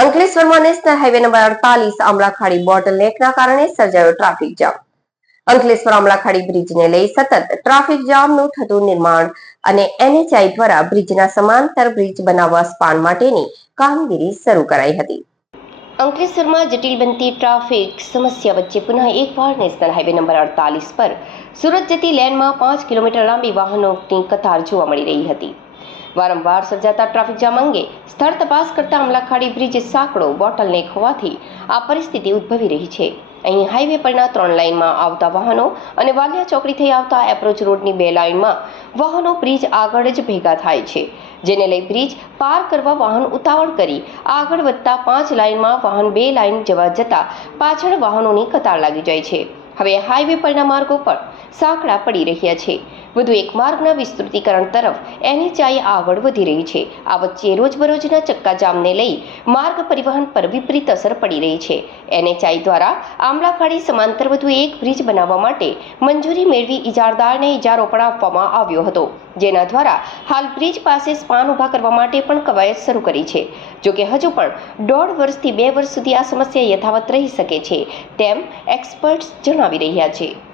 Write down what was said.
અંકલેશ્વરમાં national highway number અડતાલીસ Amlakhadi bottle નેકના કારણે સર્જાયો ટ્રાફિક જામ. અંકલેશ્વર આમલાખાડી બ્રિજને લઈ સતત ટ્રાફિક જામનું થતું નિર્માણ અને એનએચઆઈ દ્વારા બ્રિજના સમાંતર બ્રિજ બનાવવા સ્પાન માટેની કામગીરી શરૂ કરાઈ હતી. અંકલેશ્વરમાં જટિલ બનતી ટ્રાફિક સમસ્યા વચ્ચે પુનઃ એકવાર નેશનલ હાઈવે નંબર અડતાલીસ પર સુરત જતી લેનમાં પાંચ કિલોમીટર લાંબી વાહનોની કતાર જોવા મળી રહી હતી. વારંવાર સર્જાતા ટ્રાફિક જામ અંગે સ્થળ તપાસ કરતા અમલાખાડી બ્રિજ સાંકડો બોટલનેક હોવાથી આ પરિસ્થિતિ ઉદ્ભવી રહી છે. અહીં હાઈવે પરના ત્રણ લાઇનમાં આવતા વાહનો અને વાલિયા ચોકડી થઈ આવતા એપ્રોચ રોડની બે લાઇનમાં વાહનો બ્રિજ આગળ જ ભેગા થાય છે. જેને લઈ બ્રિજ પાર કરવા વાહન ઉતાવળ કરી આગળ વધતા પાંચ લાઇનમાં વાહન બે લાઇન જવા જતા પાછળ વાહનોની કતાર લાગી જાય છે. હવે હાઈવે પરના માર્ગો પર સાંકડા પડી રહ્યા છે. વધુ એક માર્ગના વિસ્તૃતીકરણ તરફ એનએચઆઈ આગળ વધી રહી છે. આ વચ્ચે રોજબરોજના ચક્કાજામને લઈ માર્ગ પરિવહન પર વિપરીત અસર પડી રહી છે. એનએચઆઈ દ્વારા આમલાખાડી સમાંતર વધુ એક બ્રિજ બનાવવા માટે મંજૂરી મેળવી ઇજારદારને ઇજારો પણ આપવામાં આવ્યો હતો, જેના દ્વારા હાલ બ્રિજ પાસે સ્પાન ઊભા કરવા માટે પણ કવાયત શરૂ કરી છે. જોકે હજુ પણ દોઢ વર્ષથી બે વર્ષ સુધી આ સમસ્યા યથાવત રહી શકે છે, તેમ એક્સપર્ટ્સ જણાવી રહ્યા છે.